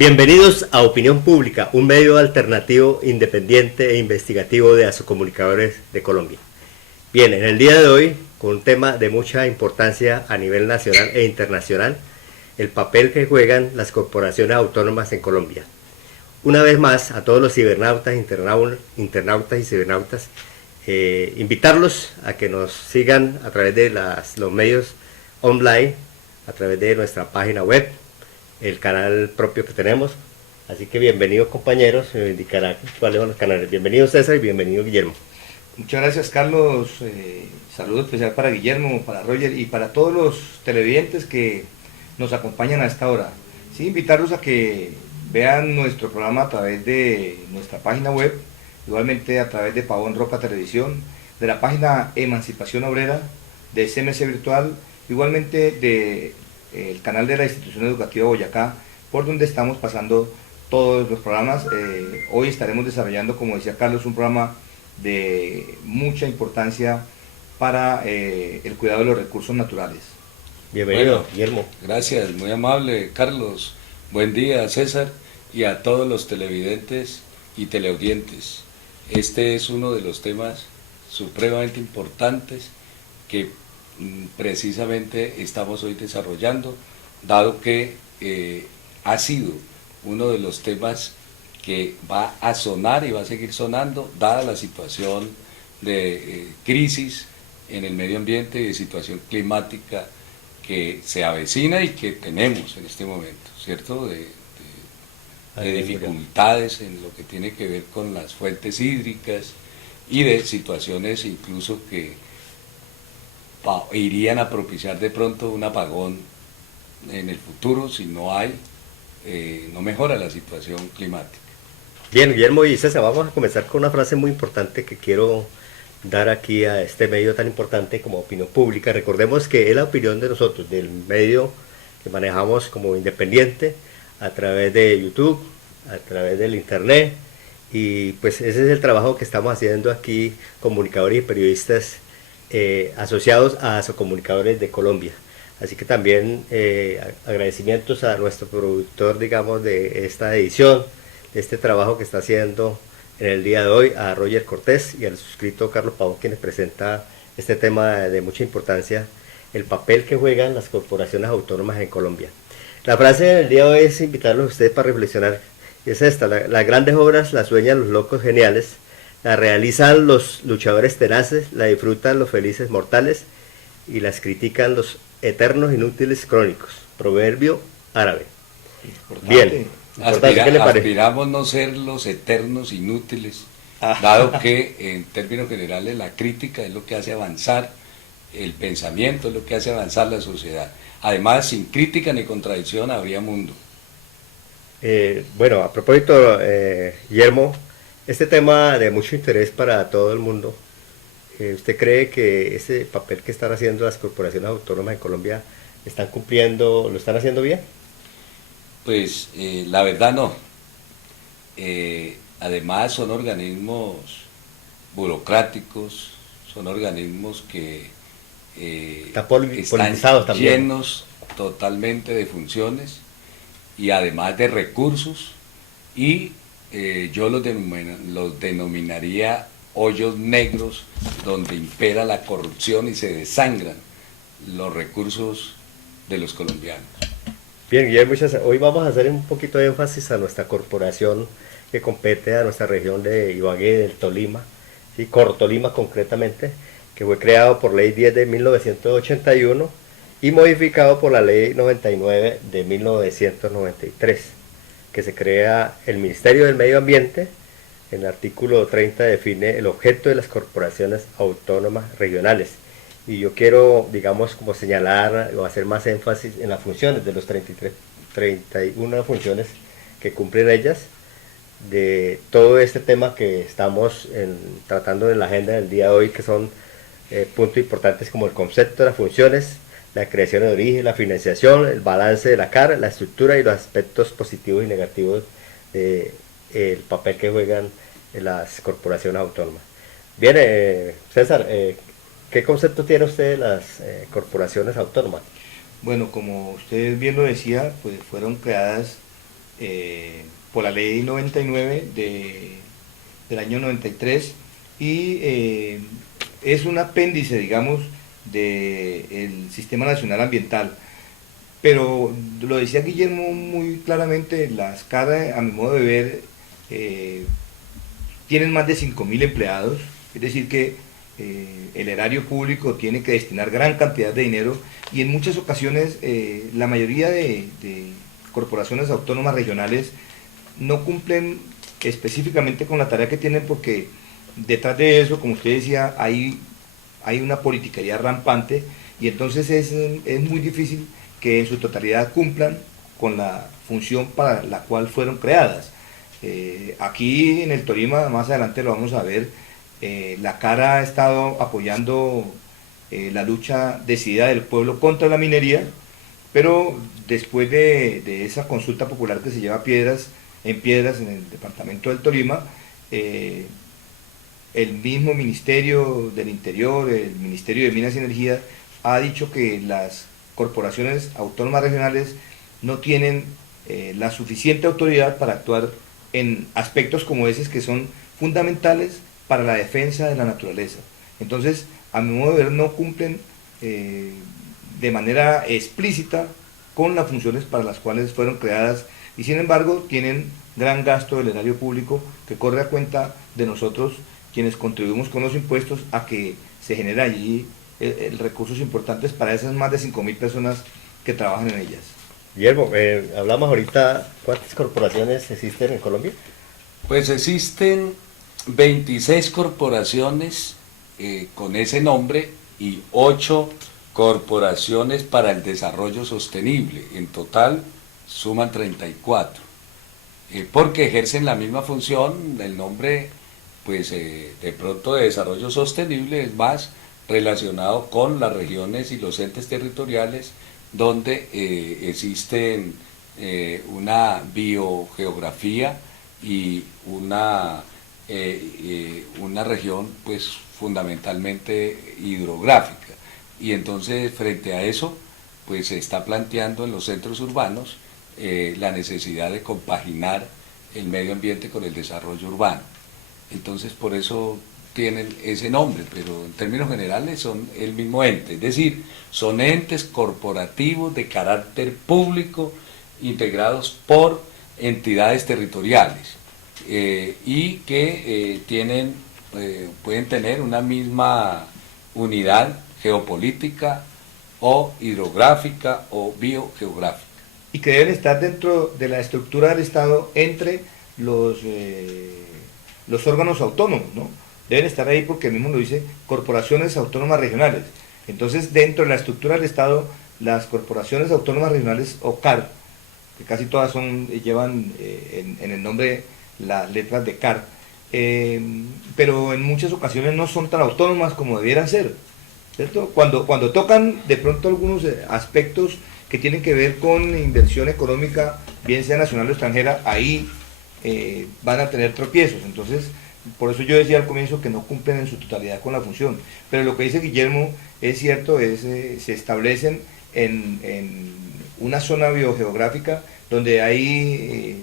Bienvenidos a Opinión Pública, un medio alternativo, independiente e investigativo de Asocomunicadores de Colombia. Bien, en el día de hoy, con un tema de mucha importancia a nivel nacional e internacional, el papel que juegan las corporaciones autónomas en Colombia. Una vez más, a todos los cibernautas, internautas y cibernautas, invitarlos a que nos sigan a través de los medios online, a través de nuestra página web, el canal propio que tenemos. Así que bienvenidos, compañeros, me indicarán cuáles son los canales. Bienvenido César y bienvenido Guillermo. Muchas gracias, Carlos. Saludo especial para Guillermo, para Roger y para todos los televidentes que nos acompañan a esta hora. Sí, invitarlos a que vean nuestro programa a través de nuestra página web, igualmente a través de Pavón Roca Televisión, de la página Emancipación Obrera, de CMC Virtual, igualmente de el canal de la Institución Educativa Boyacá, por donde estamos pasando todos los programas. Hoy estaremos desarrollando, como decía Carlos, un programa de mucha importancia para el cuidado de los recursos naturales. Bienvenido, Guillermo. Gracias, muy amable, Carlos. Buen día, César, y a todos los televidentes y teleaudientes. Este es uno de los temas supremamente importantes que precisamente estamos hoy desarrollando, dado que ha sido uno de los temas que va a sonar y va a seguir sonando, dada la situación de crisis en el medio ambiente y de situación climática que se avecina y que tenemos en este momento, ¿cierto? De dificultades en lo que tiene que ver con las fuentes hídricas y de situaciones incluso que irían a propiciar de pronto un apagón en el futuro si no hay, no mejora la situación climática. Bien, Guillermo y César, vamos a comenzar con una frase muy importante que quiero dar aquí a este medio tan importante como Opinión Pública. Recordemos que es la opinión de nosotros, del medio que manejamos como independiente, a través de YouTube, a través del internet, y pues ese es el trabajo que estamos haciendo aquí, comunicadores y periodistas asociados a Asocomunicadores de Colombia. Así que también agradecimientos a nuestro productor, digamos, de esta edición, de este trabajo que está haciendo en el día de hoy, a Roger Cortés y al suscrito Carlos Pavón, quienes presenta este tema de mucha importancia, el papel que juegan las corporaciones autónomas en Colombia. La frase del día de hoy es invitarlos a ustedes para reflexionar, y es esta: las grandes obras las sueñan los locos geniales, la realizan los luchadores tenaces, la disfrutan los felices mortales y las critican los eternos inútiles crónicos. Proverbio árabe. Bien. Aspiramos no ser los eternos inútiles, dado que en términos generales la crítica es lo que hace avanzar el pensamiento, es lo que hace avanzar la sociedad. Además, sin crítica ni contradicción habría mundo. Bueno, a propósito, Guillermo, este tema de mucho interés para todo el mundo, ¿usted cree que ese papel que están haciendo las corporaciones autónomas en Colombia están cumpliendo, lo están haciendo bien? Pues la verdad no. Además son organismos burocráticos, son organismos que están llenos totalmente de funciones y además de recursos, y yo los denominaría hoyos negros donde impera la corrupción y se desangran los recursos de los colombianos. Bien, Guillermo, hoy vamos a hacer un poquito de énfasis a nuestra corporación que compete a nuestra región de Ibagué, del Tolima, ¿sí? Cortolima concretamente, que fue creado por Ley 10 de 1981 y modificado por la Ley 99 de 1993, que se crea el Ministerio del Medio Ambiente. En el artículo 30 define el objeto de las corporaciones autónomas regionales. Y yo quiero, digamos, como señalar o hacer más énfasis en las funciones de los 31 funciones que cumplen ellas, de todo este tema que estamos tratando en la agenda del día de hoy, que son puntos importantes como el concepto de las funciones, la creación de origen, la financiación, el balance de la CAR, la estructura y los aspectos positivos y negativos del papel que juegan las corporaciones autónomas. Bien, César, ¿qué concepto tiene usted de las corporaciones autónomas? Bueno, como usted bien lo decía, pues fueron creadas por la ley 99 del año 93 y es un apéndice, digamos, del Sistema Nacional Ambiental. Pero lo decía Guillermo muy claramente, las CAR, a mi modo de ver, tienen más de 5.000 empleados, es decir que el erario público tiene que destinar gran cantidad de dinero y en muchas ocasiones la mayoría de corporaciones autónomas regionales no cumplen específicamente con la tarea que tienen porque detrás de eso, como usted decía, hay una politiquería rampante y entonces es muy difícil que en su totalidad cumplan con la función para la cual fueron creadas. Aquí en el Tolima, más adelante lo vamos a ver, la CAR ha estado apoyando la lucha decidida del pueblo contra la minería, pero después de esa consulta popular que se lleva en Piedras en el departamento del Tolima, el mismo Ministerio del Interior, el Ministerio de Minas y Energía, ha dicho que las corporaciones autónomas regionales no tienen la suficiente autoridad para actuar en aspectos como esos que son fundamentales para la defensa de la naturaleza. Entonces, a mi modo de ver, no cumplen de manera explícita con las funciones para las cuales fueron creadas y sin embargo tienen gran gasto del erario público que corre a cuenta de nosotros quienes contribuimos con los impuestos a que se genere allí recursos importantes para esas más de 5.000 personas que trabajan en ellas. Guillermo, hablamos ahorita, ¿cuántas corporaciones existen en Colombia? Pues existen 26 corporaciones con ese nombre y 8 corporaciones para el desarrollo sostenible. En total suman 34. Porque ejercen la misma función, el nombre pues de pronto de desarrollo sostenible es más relacionado con las regiones y los entes territoriales donde existen una biogeografía y una región pues fundamentalmente hidrográfica. Y entonces frente a eso pues se está planteando en los centros urbanos la necesidad de compaginar el medio ambiente con el desarrollo urbano. Entonces por eso tienen ese nombre, pero en términos generales son el mismo ente, es decir, son entes corporativos de carácter público integrados por entidades territoriales y que pueden tener una misma unidad geopolítica o hidrográfica o biogeográfica. Y que deben estar dentro de la estructura del Estado entre los órganos autónomos, ¿no? Deben estar ahí porque el mismo lo dice, corporaciones autónomas regionales. Entonces, dentro de la estructura del Estado, las corporaciones autónomas regionales, o CAR, que casi todas llevan en el nombre las letras de CAR, pero en muchas ocasiones no son tan autónomas como debieran ser, ¿cierto? Cuando tocan de pronto algunos aspectos que tienen que ver con inversión económica, bien sea nacional o extranjera, ahí van a tener tropiezos. Entonces, por eso yo decía al comienzo que no cumplen en su totalidad con la función. Pero lo que dice Guillermo es cierto, se establecen en una zona biogeográfica donde hay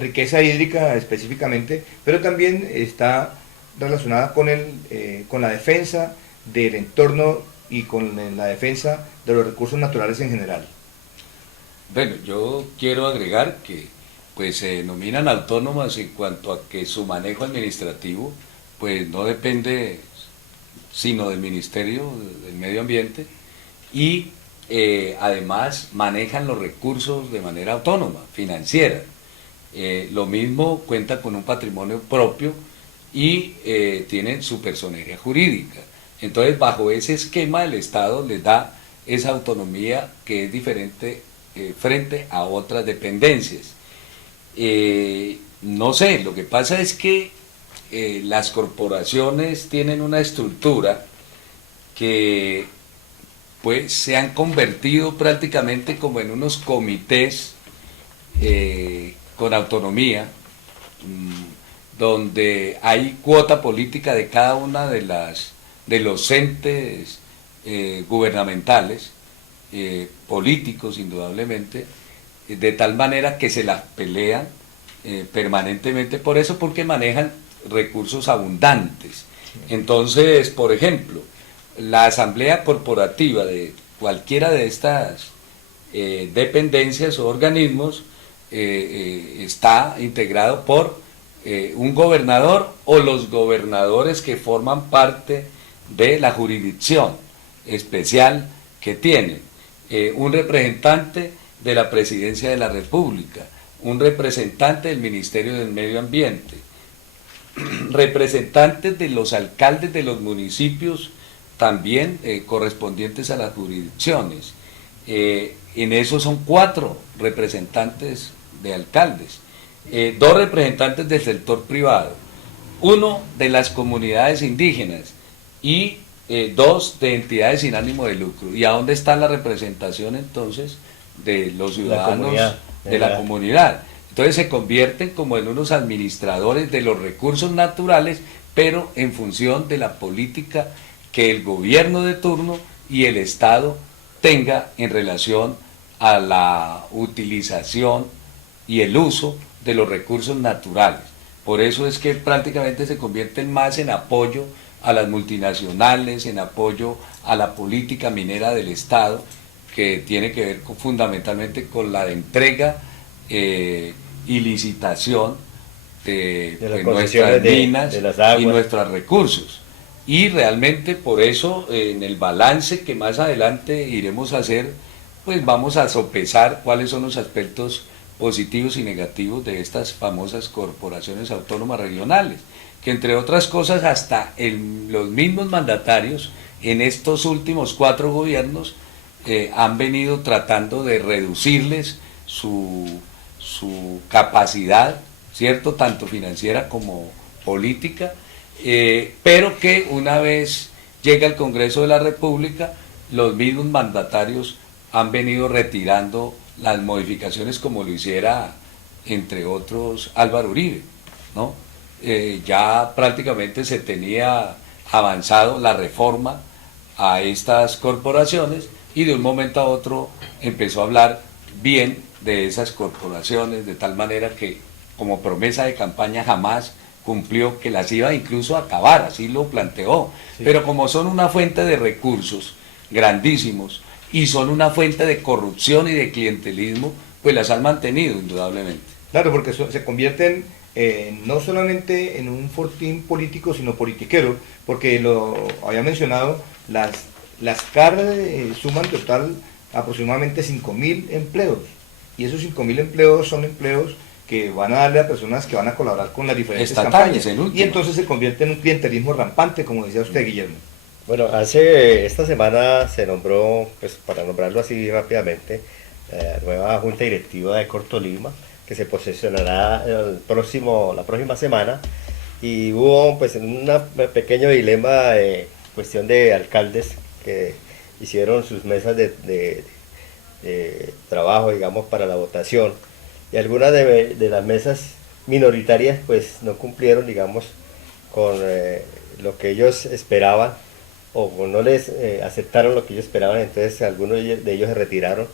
riqueza hídrica específicamente, pero también está relacionada con la defensa del entorno y con la defensa de los recursos naturales en general. Bueno, yo quiero agregar que pues se denominan autónomas en cuanto a que su manejo administrativo pues no depende sino del Ministerio del Medio Ambiente y además manejan los recursos de manera autónoma, financiera. Lo mismo cuenta con un patrimonio propio y tienen su personería jurídica. Entonces, bajo ese esquema, el Estado les da esa autonomía que es diferente frente a otras dependencias. No sé, lo que pasa es que las corporaciones tienen una estructura que pues se han convertido prácticamente como en unos comités con autonomía, donde hay cuota política de cada una de los entes gubernamentales, políticos indudablemente, de tal manera que se las pelean permanentemente por eso, porque manejan recursos abundantes. Entonces, por ejemplo, la asamblea corporativa de cualquiera de estas dependencias o organismos está integrado por un gobernador o los gobernadores que forman parte de la jurisdicción especial que tienen, un representante de la Presidencia de la República, un representante del Ministerio del Medio Ambiente, representantes de los alcaldes de los municipios también correspondientes a las jurisdicciones. En eso son 4 representantes de alcaldes, 2 representantes del sector privado, 1 de las comunidades indígenas y 2 de entidades sin ánimo de lucro. ¿Y a dónde está la representación entonces de los ciudadanos de la comunidad? Entonces se convierten como en unos administradores de los recursos naturales, pero en función de la política que el gobierno de turno y el Estado tenga en relación a la utilización y el uso de los recursos naturales. Por eso es que prácticamente se convierten más en apoyo a las multinacionales, en apoyo a la política minera del Estado, que tiene que ver fundamentalmente con la entrega y licitación de nuestras minas de las aguas y nuestros recursos. Y realmente por eso en el balance que más adelante iremos a hacer, pues vamos a sopesar cuáles son los aspectos positivos y negativos de estas famosas corporaciones autónomas regionales, que entre otras cosas hasta los mismos mandatarios en estos últimos 4 gobiernos han venido tratando de reducirles su capacidad, ¿cierto?, tanto financiera como política, pero que una vez llega el Congreso de la República, los mismos mandatarios han venido retirando las modificaciones, como lo hiciera, entre otros, Álvaro Uribe, ¿no? Ya prácticamente se tenía avanzado la reforma a estas corporaciones y de un momento a otro empezó a hablar bien de esas corporaciones, de tal manera que como promesa de campaña jamás cumplió, que las iba incluso a acabar, así lo planteó. Sí. Pero como son una fuente de recursos grandísimos y son una fuente de corrupción y de clientelismo, pues las han mantenido indudablemente. Claro, porque se convierten no solamente en un fortín político, sino politiquero, porque lo había mencionado, las CAR suman total aproximadamente 5.000 empleos, y esos 5.000 empleos son empleos que van a darle a personas que van a colaborar con las diferentes campañas, y entonces se convierte en un clientelismo rampante, como decía usted, Guillermo. Bueno, esta semana se nombró, pues para nombrarlo así rápidamente, la nueva Junta Directiva de Cortolima, que se posesionará la próxima semana, y hubo pues un pequeño dilema de cuestión de alcaldes que hicieron sus mesas de trabajo, digamos, para la votación, y algunas de las mesas minoritarias pues no cumplieron, digamos, con lo que ellos esperaban, o no les aceptaron lo que ellos esperaban. Entonces algunos de ellos se retiraron,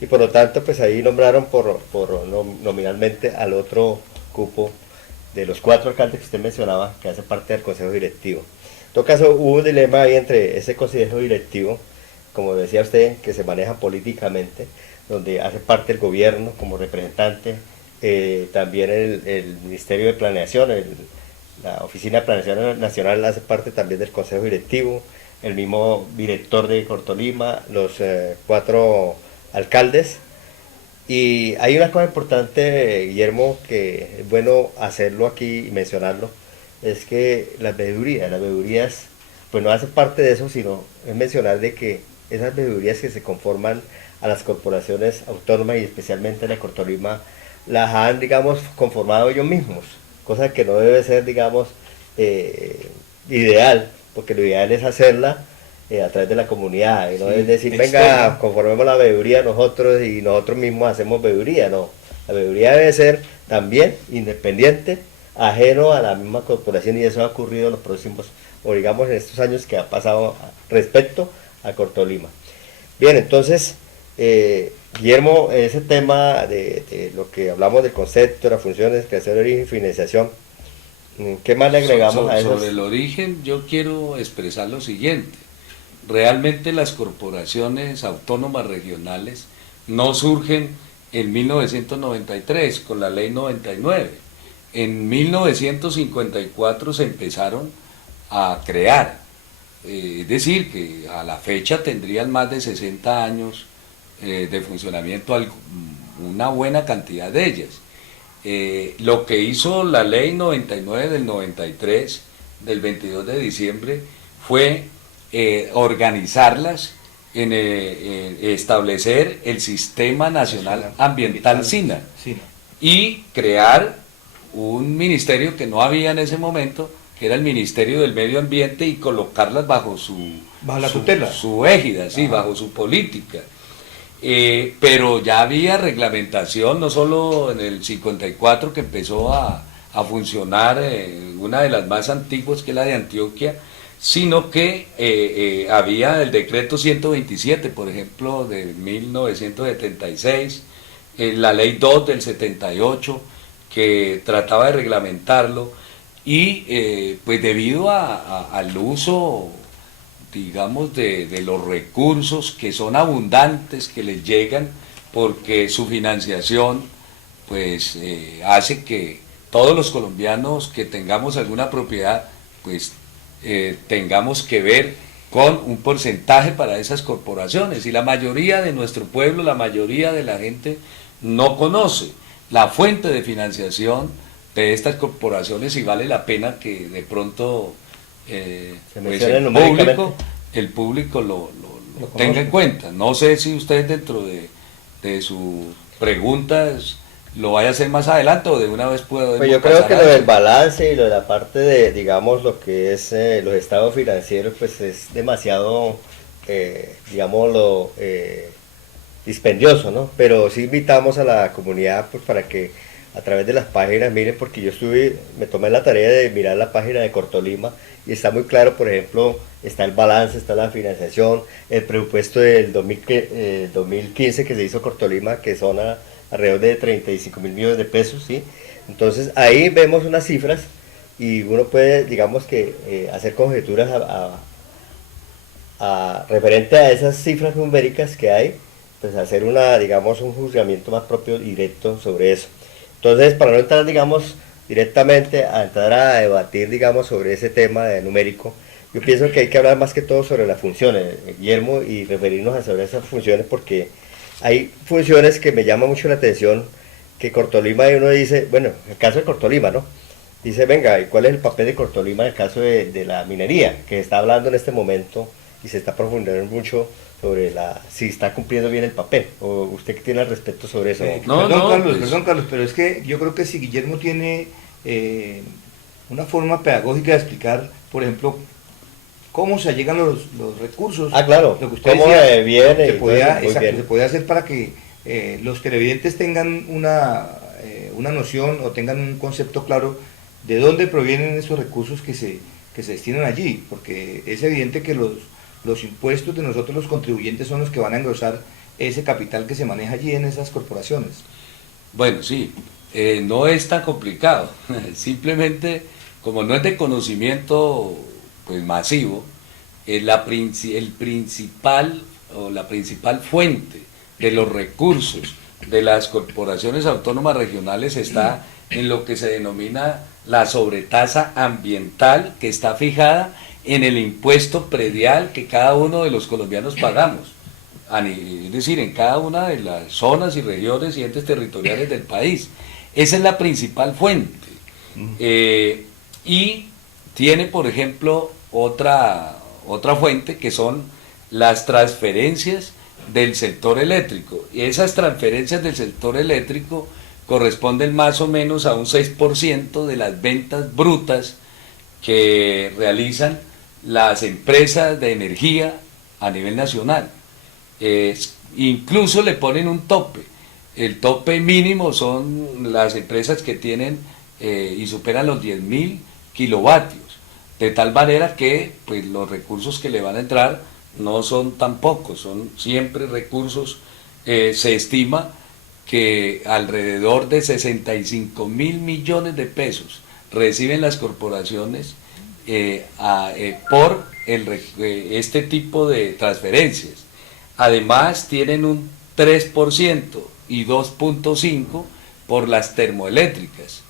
y por lo tanto pues ahí nombraron nominalmente al otro cupo de los 4 alcaldes que usted mencionaba, que hace parte del consejo directivo. En todo caso hubo un dilema ahí entre ese consejo directivo, como decía usted, que se maneja políticamente, donde hace parte el gobierno como representante, también el Ministerio de Planeación, la Oficina de Planeación Nacional hace parte también del consejo directivo, el mismo director de Cortolima, los 4 alcaldes. Y hay una cosa importante, Guillermo, que es bueno hacerlo aquí y mencionarlo, es que las veedurías, pues no hacen parte de eso, sino es mencionar de que esas veedurías que se conforman a las corporaciones autónomas y especialmente la Cortolima, las han, digamos, conformado ellos mismos, cosa que no debe ser, digamos, ideal, porque lo ideal es hacerla a través de la comunidad, y no es decir, venga, conformemos la veeduría nosotros y nosotros mismos hacemos veeduría, no. La veeduría debe ser también independiente, ajeno a la misma corporación, y eso ha ocurrido en los próximos, o digamos en estos años que ha pasado respecto a Cortolima. Bien, entonces, Guillermo, ese tema de lo que hablamos del concepto, de las funciones, creación, origen y financiación, ¿qué más le agregamos a eso? Sobre el origen, yo quiero expresar lo siguiente. Realmente las corporaciones autónomas regionales no surgen en 1993 con la ley 99. En 1954 se empezaron a crear, es decir, que a la fecha tendrían más de 60 años de funcionamiento, una buena cantidad de ellas. Lo que hizo la ley 99 del 93, del 22 de diciembre, fue organizarlas en establecer el Sistema Nacional Ambiental SINA y crear un ministerio que no había en ese momento, que era el Ministerio del Medio Ambiente, y colocarlas bajo bajo la tutela, su égida, sí, bajo su política. Pero ya había reglamentación, no solo en el 54 que empezó a funcionar una de las más antiguas, que es la de Antioquia, sino que había el decreto 127, por ejemplo, de 1976, la ley 2 del 78, que trataba de reglamentarlo, y pues debido al uso, digamos, de los recursos que son abundantes, que les llegan, porque su financiación pues hace que todos los colombianos que tengamos alguna propiedad, pues tengamos que ver con un porcentaje para esas corporaciones, y la mayoría de nuestro pueblo, la mayoría de la gente no conoce la fuente de financiación de estas corporaciones, y vale la pena que de pronto pues el público lo tenga en cuenta. No sé si usted dentro de sus preguntas lo vaya a hacer más adelante, o de una vez puedo... Pues yo creo que lo del balance y lo de la parte de, digamos, lo que es los estados financieros, pues es demasiado, digámoslo, dispendioso, ¿no? Pero sí invitamos a la comunidad, pues, para que a través de las páginas miren, porque yo me tomé la tarea de mirar la página de Cortolima, y está muy claro. Por ejemplo, está el balance, está la financiación, el presupuesto del 2015 que se hizo Cortolima, que son alrededor de 35.000 millones de pesos, ¿sí? Entonces ahí vemos unas cifras, y uno puede, digamos que, hacer conjeturas referente a esas cifras numéricas que hay, pues hacer digamos, un juzgamiento más propio, directo sobre eso. Entonces, para no entrar, digamos, directamente a entrar a debatir, digamos, sobre ese tema numérico, yo pienso que hay que hablar más que todo sobre las funciones, Guillermo, y referirnos a sobre esas funciones, porque hay funciones que me llaman mucho la atención, que Cortolima, y uno dice, bueno, el caso de Cortolima, ¿no? Dice, venga, ¿y cuál es el papel de Cortolima en el caso de la minería, que se está hablando en este momento y se está profundizando mucho sobre si está cumpliendo bien el papel? ¿O usted qué tiene al respecto sobre eso? Perdón, Carlos, pero es que yo creo que si Guillermo tiene una forma pedagógica de explicar, por ejemplo, cómo se llegan los recursos. Claro, lo que usted cómo decía, viene. se puede hacer para que los televidentes tengan una noción, o tengan un concepto claro de dónde provienen esos recursos que se destinan allí, porque es evidente que los impuestos de nosotros los contribuyentes son los que van a engrosar ese capital que se maneja allí en esas corporaciones. Bueno, sí, no es tan complicado. Simplemente, como no es de conocimiento pues masivo, la principal fuente de los recursos de las corporaciones autónomas regionales está en lo que se denomina la sobretasa ambiental, que está fijada en el impuesto predial que cada uno de los colombianos pagamos, es decir, en cada una de las zonas y regiones y entes territoriales del país. Esa es la principal fuente. Y tiene, por ejemplo, otra fuente, que son las transferencias del sector eléctrico. Y esas transferencias del sector eléctrico corresponden más o menos a un 6% de las ventas brutas que realizan las empresas de energía a nivel nacional. Incluso le ponen un tope. El tope mínimo son las empresas que tienen y superan los 10.000 kilovatios, de tal manera que pues los recursos que le van a entrar no son tan pocos, son siempre recursos se estima que alrededor de 65.000 millones de pesos reciben las corporaciones por este tipo de transferencias. Además tienen un 3% y 2.5% por las termoeléctricas.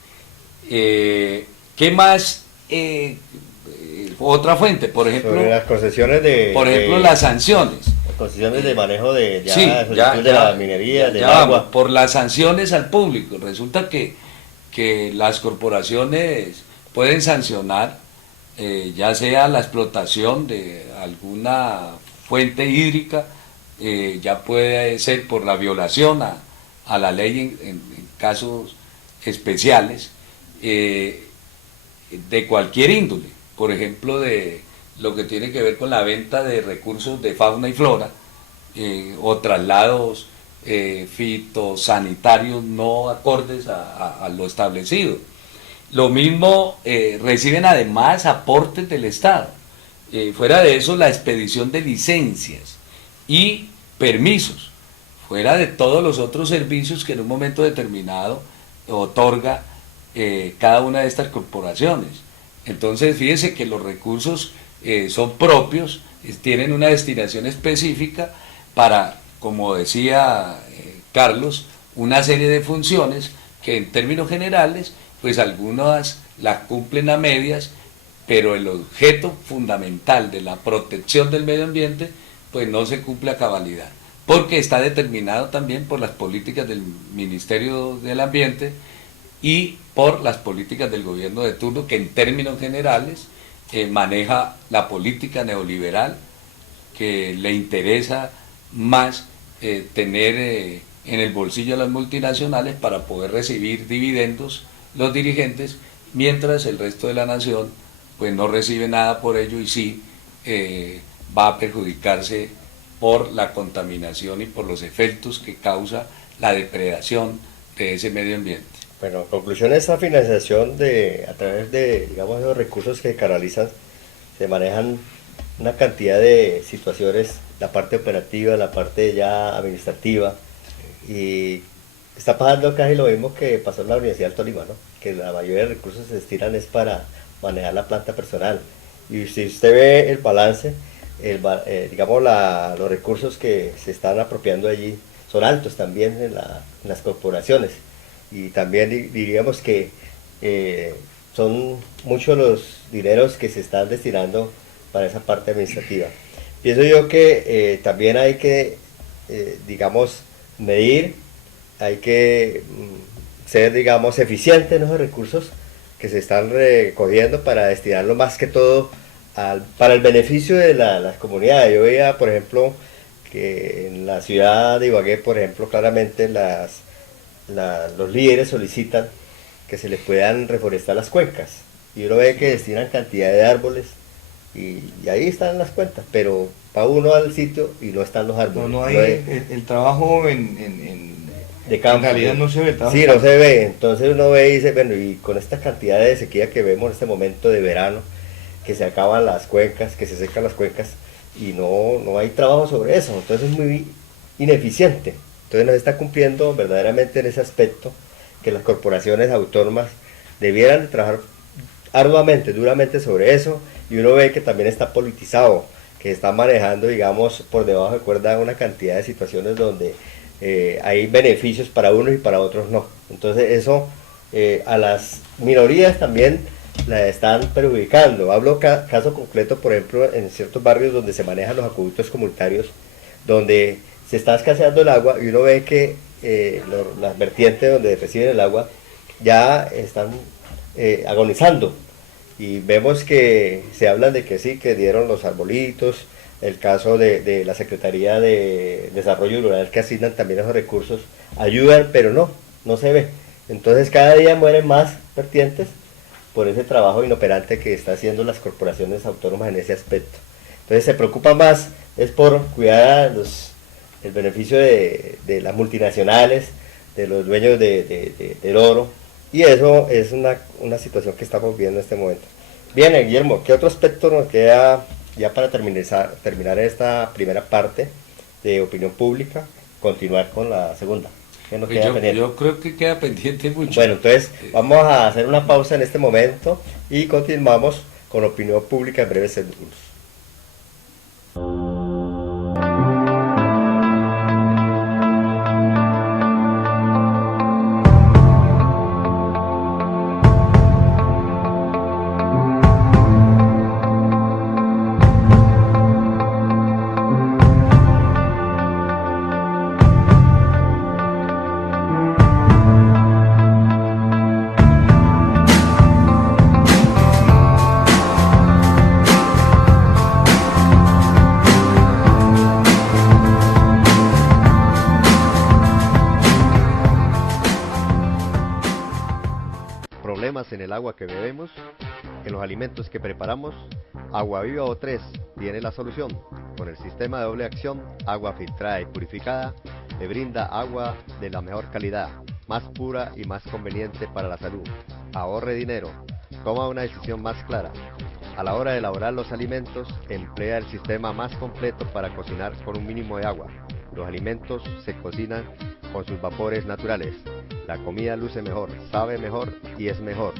¿Qué más? Otra fuente, por ejemplo, sobre las concesiones las sanciones. las concesiones de manejo de Sí, de la minería, del vamos, agua. por las sanciones al público. Resulta que las corporaciones pueden sancionar ya sea la explotación de alguna fuente hídrica, ya puede ser por la violación a la ley en casos especiales, de cualquier índole, por ejemplo de lo que tiene que ver con la venta de recursos de fauna y flora, o traslados fitosanitarios no acordes a lo establecido. Lo mismo reciben además aportes del Estado. Fuera de eso, la expedición de licencias y permisos, fuera de todos los otros servicios que en un momento determinado otorga cada una de estas corporaciones. Entonces, fíjense que los recursos son propios, tienen una destinación específica para, como decía Carlos, una serie de funciones que en términos generales, pues algunas las cumplen a medias, pero el objeto fundamental de la protección del medio ambiente, pues no se cumple a cabalidad, porque está determinado también por las políticas del Ministerio del Ambiente y por las políticas del gobierno de turno, que en términos generales maneja la política neoliberal, que le interesa más tener en el bolsillo a las multinacionales para poder recibir dividendos los dirigentes, mientras el resto de la nación pues no recibe nada por ello y sí va a perjudicarse por la contaminación y por los efectos que causa la depredación de ese medio ambiente. Bueno, en conclusión, esta financiación a través de, digamos, los recursos que canalizan, se manejan una cantidad de situaciones, la parte operativa, la parte ya administrativa, y está pasando casi lo mismo que pasó en la Universidad del Tolima, ¿no? Que la mayoría de recursos se destinan es para manejar la planta personal. Y si usted ve el balance, digamos, los recursos que se están apropiando allí son altos también en las corporaciones. Y también diríamos que son muchos los dineros que se están destinando para esa parte administrativa. Pienso yo que también hay que, digamos, medir, hay que ser, digamos, eficientes en esos recursos que se están recogiendo para destinarlo más que todo para el beneficio de las comunidades. Yo veía, por ejemplo, que en la ciudad de Ibagué, por ejemplo, claramente los líderes solicitan que se les puedan reforestar las cuencas, y uno ve que destinan cantidad de árboles y ahí están las cuentas, pero va uno al sitio y no están los árboles. No hay el trabajo de campo, en realidad no se ve el trabajo. Sí, no se ve. Entonces uno ve y dice, bueno, y con esta cantidad de sequía que vemos en este momento de verano, que se acaban las cuencas, que se secan las cuencas, y no hay trabajo sobre eso, entonces es muy ineficiente. Entonces no se está cumpliendo verdaderamente en ese aspecto, que las corporaciones autónomas debieran de trabajar arduamente, duramente sobre eso, y uno ve que también está politizado, que está manejando, digamos, por debajo de cuerda una cantidad de situaciones donde hay beneficios para unos y para otros no. Entonces eso a las minorías también la están perjudicando. Hablo caso concreto, por ejemplo, en ciertos barrios donde se manejan los acueductos comunitarios, donde se está escaseando el agua, y uno ve que las vertientes donde reciben el agua ya están agonizando, y vemos que se hablan de que sí, que dieron los arbolitos, el caso de la Secretaría de Desarrollo Rural, que asignan también esos recursos, ayudan, pero no se ve. Entonces cada día mueren más vertientes por ese trabajo inoperante que están haciendo las corporaciones autónomas en ese aspecto. Entonces se preocupa más es por cuidar el beneficio de las multinacionales, de los dueños del oro, y eso es una situación que estamos viendo en este momento. Bien, Guillermo, ¿qué otro aspecto nos queda ya para terminar esta primera parte de opinión pública? continuar con la segunda. ¿Qué nos Pues queda pendiente? yo creo que queda pendiente mucho. Bueno, entonces vamos a hacer una pausa en este momento y continuamos con opinión pública en breves segundos. Problemas en el agua que bebemos, en los alimentos que preparamos. Agua Viva O3 tiene la solución. Con el sistema de doble acción, agua filtrada y purificada, le brinda agua de la mejor calidad, más pura y más conveniente para la salud. Ahorre dinero, toma una decisión más clara. A la hora de elaborar los alimentos, emplea el sistema más completo para cocinar con un mínimo de agua. Los alimentos se cocinan con sus vapores naturales. La comida luce mejor, sabe mejor y es mejor.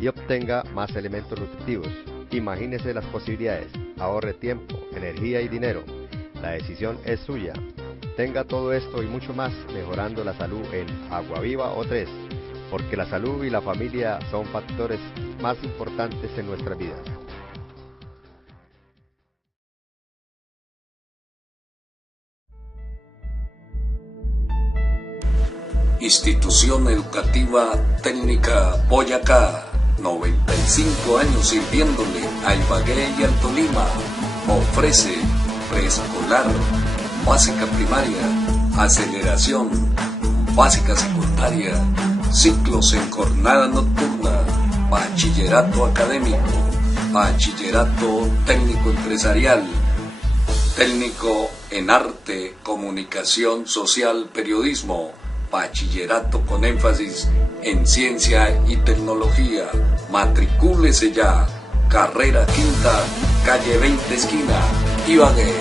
Y obtenga más elementos nutritivos. Imagínese las posibilidades. Ahorre tiempo, energía y dinero. La decisión es suya. Tenga todo esto y mucho más mejorando la salud en Agua Viva O3. Porque la salud y la familia son factores más importantes en nuestras vidas. Institución Educativa Técnica Boyacá, 95 años sirviéndole a Ibagué y al Tolima. Ofrece preescolar, básica primaria, aceleración, básica secundaria, ciclos en jornada nocturna, bachillerato académico, bachillerato técnico empresarial, técnico en arte, comunicación social, periodismo, bachillerato con énfasis en ciencia y tecnología. Matricúlese ya. Carrera Quinta, calle 20 esquina, Ibagué.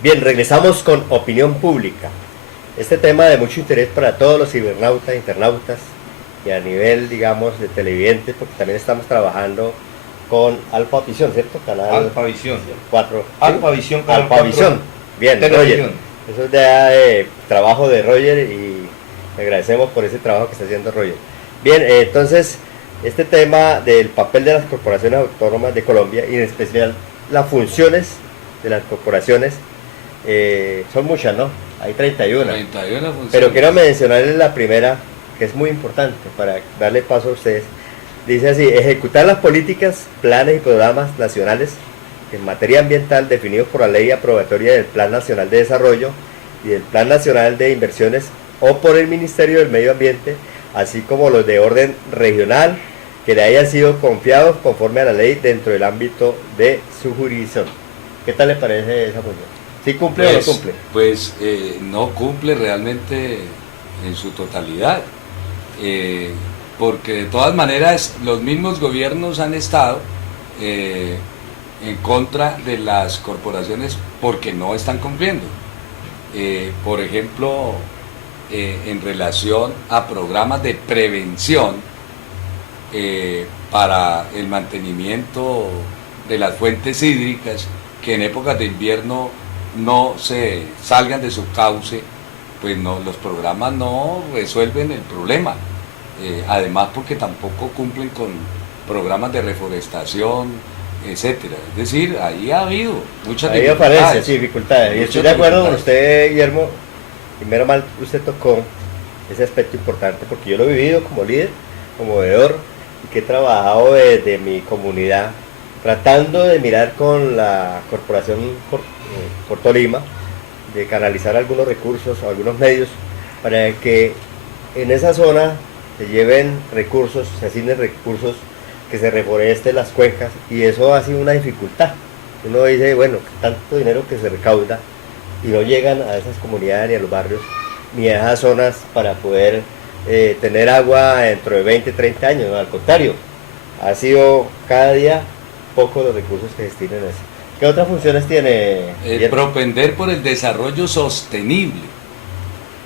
Bien, regresamos con opinión pública. Este tema de mucho interés para todos los cibernautas, internautas y a nivel, digamos, de televidentes, porque también estamos trabajando con Alfa Visión, ¿cierto? Canal Alfa Visión. 4. Alfa Visión, canal Alfa 4. Visión. Bien, Televisión. Roger. Eso es de trabajo de Roger y le agradecemos por ese trabajo que está haciendo Roger. Bien, entonces, este tema del papel de las corporaciones autónomas de Colombia y en especial las funciones de las corporaciones son muchas, ¿no? Hay 31. 31 funciones. Pero quiero mencionarles la primera, que es muy importante para darle paso a ustedes. Dice así: ejecutar las políticas, planes y programas nacionales en materia ambiental definidos por la ley aprobatoria del Plan Nacional de Desarrollo y del Plan Nacional de Inversiones o por el Ministerio del Medio Ambiente, así como los de orden regional que le hayan sido confiados conforme a la ley dentro del ámbito de su jurisdicción. ¿Qué tal les parece esa función? ¿Sí cumple o no cumple? Pues no cumple realmente en su totalidad, porque de todas maneras los mismos gobiernos han estado en contra de las corporaciones porque no están cumpliendo. Por ejemplo, en relación a programas de prevención para el mantenimiento de las fuentes hídricas, que en épocas de invierno no se salgan de su cauce, pues no, los programas no resuelven el problema. Además porque tampoco cumplen con programas de reforestación, etcétera. Es decir, ahí ha habido muchas Ahí dificultades. aparece, sí, dificultades. Y Muchas estoy de acuerdo con dificultades. usted, Guillermo, y menos mal usted tocó ese aspecto importante, porque yo lo he vivido como líder, como veedor, y que he trabajado desde mi comunidad, tratando de mirar con la Corporación Cortolima, de canalizar algunos recursos o algunos medios para que en esa zona se lleven recursos, se asignen recursos, que se reforesten las cuencas, y eso ha sido una dificultad. Uno dice, bueno, tanto dinero que se recauda y no llegan a esas comunidades ni a los barrios ni a esas zonas para poder tener agua dentro de 20, 30 años, no, al contrario, ha sido cada día poco los recursos que se destinan a eso. ¿Qué otras funciones tiene? Propender por el desarrollo sostenible.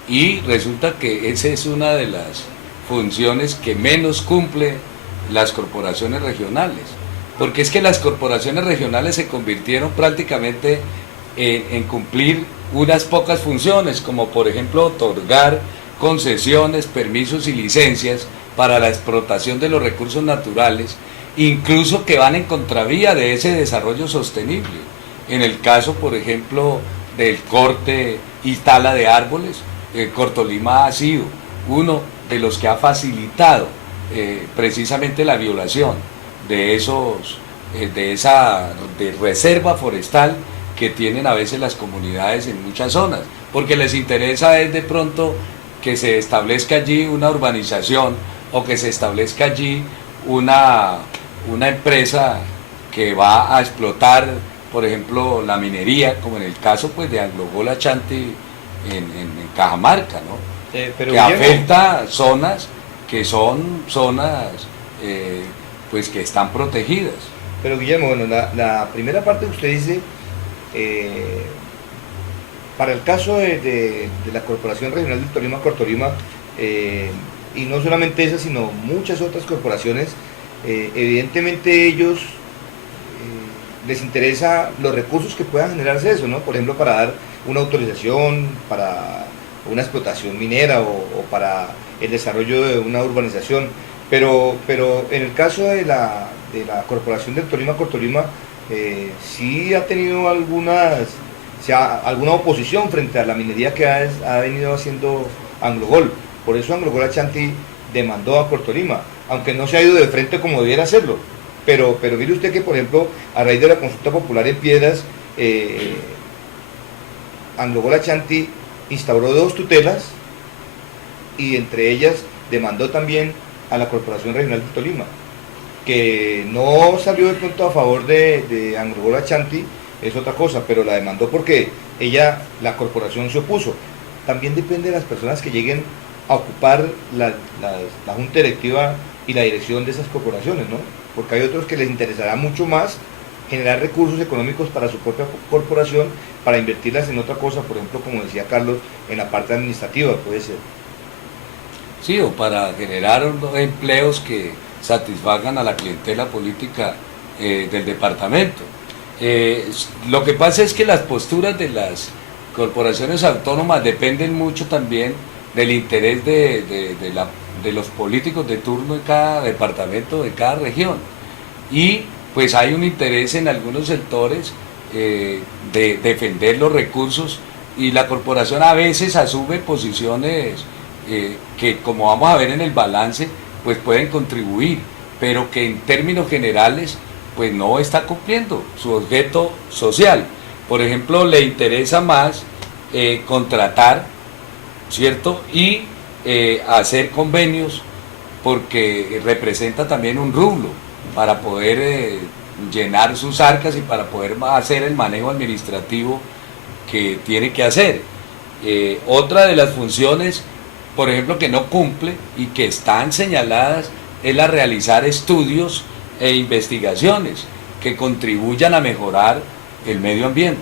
Y resulta que esa es una de las funciones que menos cumple las corporaciones regionales. Porque es que las corporaciones regionales se convirtieron prácticamente en cumplir unas pocas funciones, como por ejemplo otorgar concesiones, permisos y licencias para la explotación de los recursos naturales, incluso que van en contravía de ese desarrollo sostenible. En el caso, por ejemplo, del corte y tala de árboles, Cortolima ha sido uno de los que ha facilitado precisamente la violación de de reserva forestal que tienen a veces las comunidades en muchas zonas, porque les interesa es de pronto que se establezca allí una urbanización o que se establezca allí una empresa que va a explotar, por ejemplo, la minería, como en el caso pues de Anglo Gold Ashanti en Cajamarca, ¿no? Pero Que Guillermo, afecta zonas que son zonas pues que están protegidas. pero Guillermo, bueno, la primera parte que usted dice, para el caso de la Corporación Regional del Tolima, Cortolima, y no solamente esa, sino muchas otras corporaciones, evidentemente ellos les interesa los recursos que puedan generarse eso, ¿no? Por ejemplo, para dar una autorización, para una explotación minera o para el desarrollo de una urbanización. Pero en el caso de la Corporación del Tolima, Cortolima, sí ha tenido alguna oposición frente a la minería que ha venido haciendo Anglo Gold. Por eso Anglo Gold Ashanti demandó a Cortolima, aunque no se ha ido de frente como debiera hacerlo. Pero mire usted que, por ejemplo, a raíz de la consulta popular en Piedras, Anglo Gold Ashanti instauró 2 tutelas y entre ellas demandó también a la Corporación Regional de Tolima, que no salió de pronto a favor de Anglo Gold Ashanti, es otra cosa, pero la demandó porque la corporación se opuso. También depende de las personas que lleguen a ocupar la junta directiva y la dirección de esas corporaciones, ¿no? Porque hay otros que les interesará mucho más generar recursos económicos para su propia corporación, para invertirlas en otra cosa, por ejemplo, como decía Carlos, en la parte administrativa, puede ser. Sí, o para generar empleos que satisfagan a la clientela política del departamento. Lo que pasa es que las posturas de las corporaciones autónomas dependen mucho también del interés de los políticos de turno en cada departamento, de cada región. Y pues hay un interés en algunos sectores de defender los recursos, y la corporación a veces asume posiciones que, como vamos a ver en el balance, pues pueden contribuir, pero que en términos generales pues no está cumpliendo su objeto social. Por ejemplo, le interesa más contratar, ¿cierto? Y hacer convenios, porque representa también un rublo para poder llenar sus arcas y para poder hacer el manejo administrativo que tiene que hacer. Otra de las funciones, por ejemplo, que no cumple y que están señaladas, es la realizar estudios e investigaciones que contribuyan a mejorar el medio ambiente.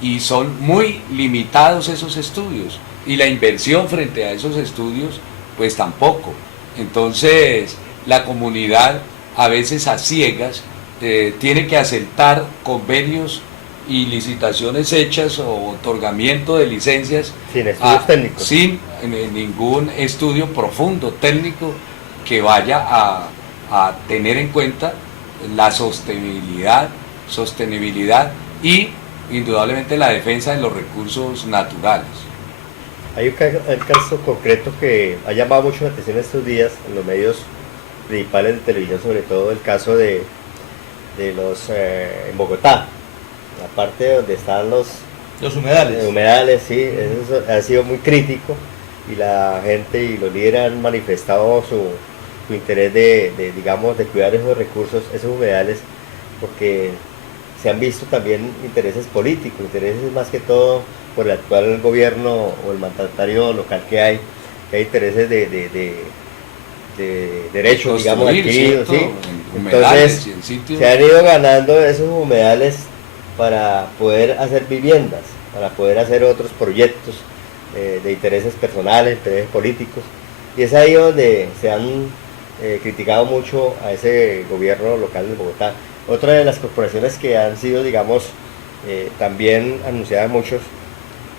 Y son muy limitados esos estudios, y la inversión frente a esos estudios pues tampoco. Entonces la comunidad, a veces a ciegas, tiene que aceptar convenios y licitaciones hechas o otorgamiento de licencias Sin estudios técnicos. sin ningún estudio profundo técnico que vaya a tener en cuenta la sostenibilidad y indudablemente la defensa de los recursos naturales. Hay un caso concreto que ha llamado mucho la atención estos días en los medios principales de televisión, sobre todo el caso de los en Bogotá, la parte donde están los humedales. humedales, sí, eso ha sido muy crítico y la gente y los líderes han manifestado su interés digamos, de cuidar esos recursos, esos humedales, porque se han visto también intereses políticos, intereses más que todo por el actual gobierno o el mandatario local que hay intereses de derechos, digamos, adquiridos, ¿sí? Entonces se han ido ganando esos humedales para poder hacer viviendas, para poder hacer otros proyectos de intereses personales, intereses políticos, y es ahí donde se han criticado mucho a ese gobierno local de Bogotá. Otra de las corporaciones que han sido, digamos, también anunciadas muchos,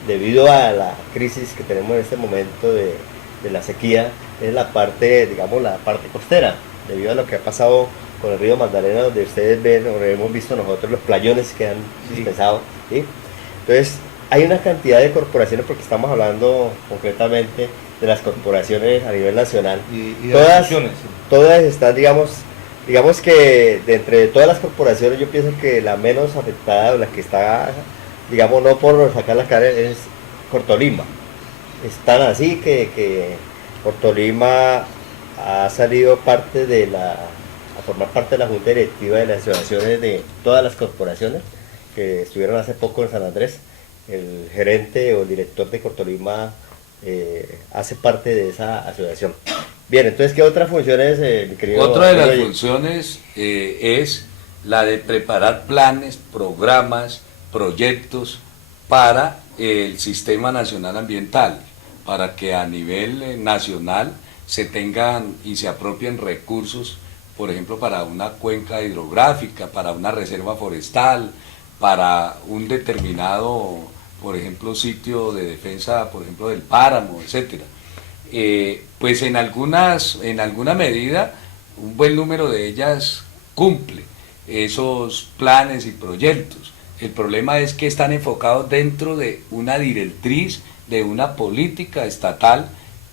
debido a la crisis que tenemos en este momento de la sequía, es la parte, digamos, la parte costera, debido a lo que ha pasado con el río Magdalena, donde ustedes ven, o hemos visto nosotros, los playones que han dispensado, ¿sí? Entonces, hay una cantidad de corporaciones, porque estamos hablando concretamente de las corporaciones a nivel nacional, y todas están, digamos que de entre todas las corporaciones, yo pienso que la menos afectada, o la que está, digamos, no por sacar la cara, es Cortolima. Están así que Cortolima ha salido a formar parte de la junta directiva de las asociaciones de todas las corporaciones que estuvieron hace poco en San Andrés. El gerente o el director de Cortolima hace parte de esa asociación. Bien, entonces, ¿qué otras funciones, mi querido? Otra de las funciones es la de preparar planes, programas, proyectos para el Sistema Nacional Ambiental, para que a nivel nacional se tengan y se apropien recursos, por ejemplo, para una cuenca hidrográfica, para una reserva forestal, para un determinado, por ejemplo, sitio de defensa, por ejemplo, del páramo, etcétera. Pues en alguna medida un buen número de ellas cumple esos planes y proyectos. El problema es que están enfocados dentro de una directriz, de una política estatal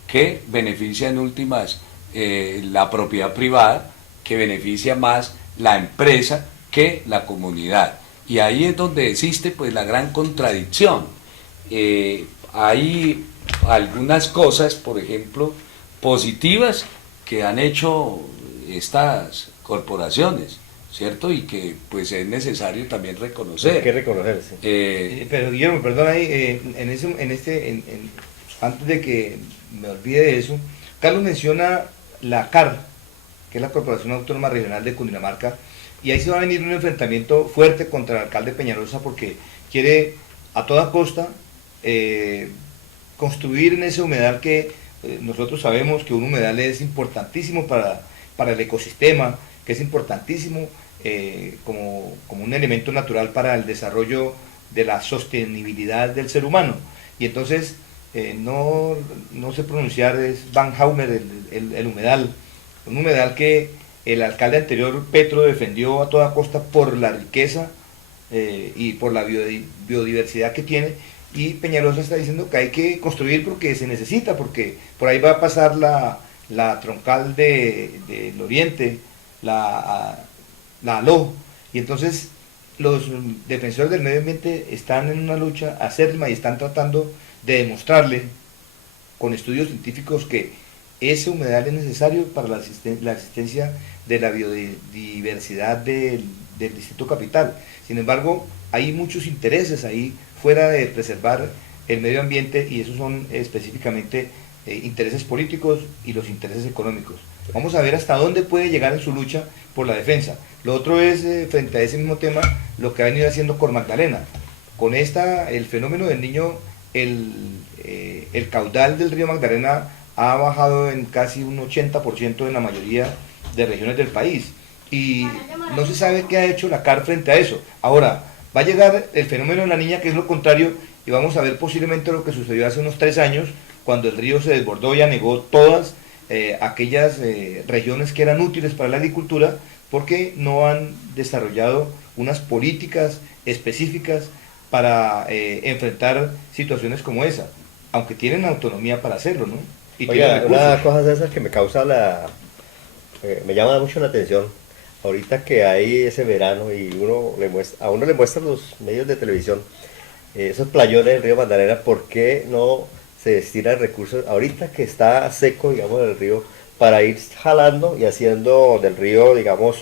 que beneficia en últimas la propiedad privada, que beneficia más la empresa que la comunidad. Y ahí es donde existe pues la gran contradicción. Hay algunas cosas, por ejemplo, positivas que han hecho estas corporaciones, ¿cierto? Y que pues es necesario también reconocer. Hay que reconocerse. Pero Guillermo, perdón ahí, antes de que me olvide de eso, Carlos menciona la CAR, que es la Corporación Autónoma Regional de Cundinamarca, y ahí se va a venir un enfrentamiento fuerte contra el alcalde Peñalosa, porque quiere a toda costa construir en ese humedal que nosotros sabemos que un humedal es importantísimo para el ecosistema, que es importantísimo como un elemento natural para el desarrollo de la sostenibilidad del ser humano. Y entonces, no sé pronunciar, es Van Haumer, el humedal, un humedal que el alcalde anterior, Petro, defendió a toda costa por la riqueza y por la biodiversidad que tiene, y Peñalosa está diciendo que hay que construir porque se necesita, porque por ahí va a pasar la troncal del oriente, la ALO, y entonces los defensores del medio ambiente están en una lucha acérrima y están tratando de demostrarle con estudios científicos que ese humedal es necesario para la existencia de la biodiversidad del Distrito Capital. Sin embargo, hay muchos intereses ahí fuera de preservar el medio ambiente, y esos son específicamente intereses políticos y los intereses económicos. Vamos a ver hasta dónde puede llegar en su lucha por la defensa. Lo otro es, frente a ese mismo tema, lo que ha venido haciendo Cor Magdalena. Con el fenómeno del Niño, el caudal del río Magdalena ha bajado en casi un 80% en la mayoría de regiones del país. Y no se sabe qué ha hecho la CAR frente a eso. Ahora, va a llegar el fenómeno de la Niña, que es lo contrario, y vamos a ver posiblemente lo que sucedió hace unos 3 años, cuando el río se desbordó y anegó todas aquellas regiones que eran útiles para la agricultura, ¿Por qué no han desarrollado unas políticas específicas para enfrentar situaciones como esa? Aunque tienen autonomía para hacerlo, ¿no? Y tienen Oiga, recursos. una cosa de esas que me causa me llama mucho la atención, ahorita que hay ese verano y a uno le muestran los medios de televisión, esos playones del río Magdalena, ¿por qué no se destinan recursos ahorita que está seco, digamos, el río, para ir jalando y haciendo del río, digamos,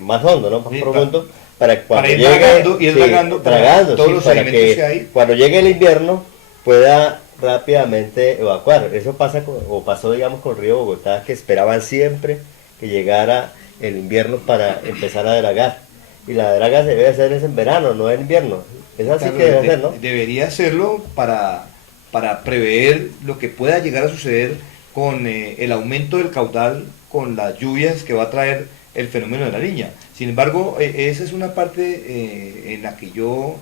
más hondo, ¿no? Más Sí, profundo, para que para cuando ir llegue, dragando, ir sí, dragando para dragando, todos sí, los para alimentos que hay. cuando llegue el invierno pueda rápidamente evacuar. Eso pasa o pasó, digamos, con el río Bogotá, que esperaban siempre que llegara el invierno para empezar a dragar. Y la draga se debe hacer es en verano, no en invierno. Es así Claro, que debe ser, ¿no? debería hacerlo para prever lo que pueda llegar a suceder con el aumento del caudal, con las lluvias que va a traer el fenómeno de la niña. Sin embargo, esa es una parte en la que yo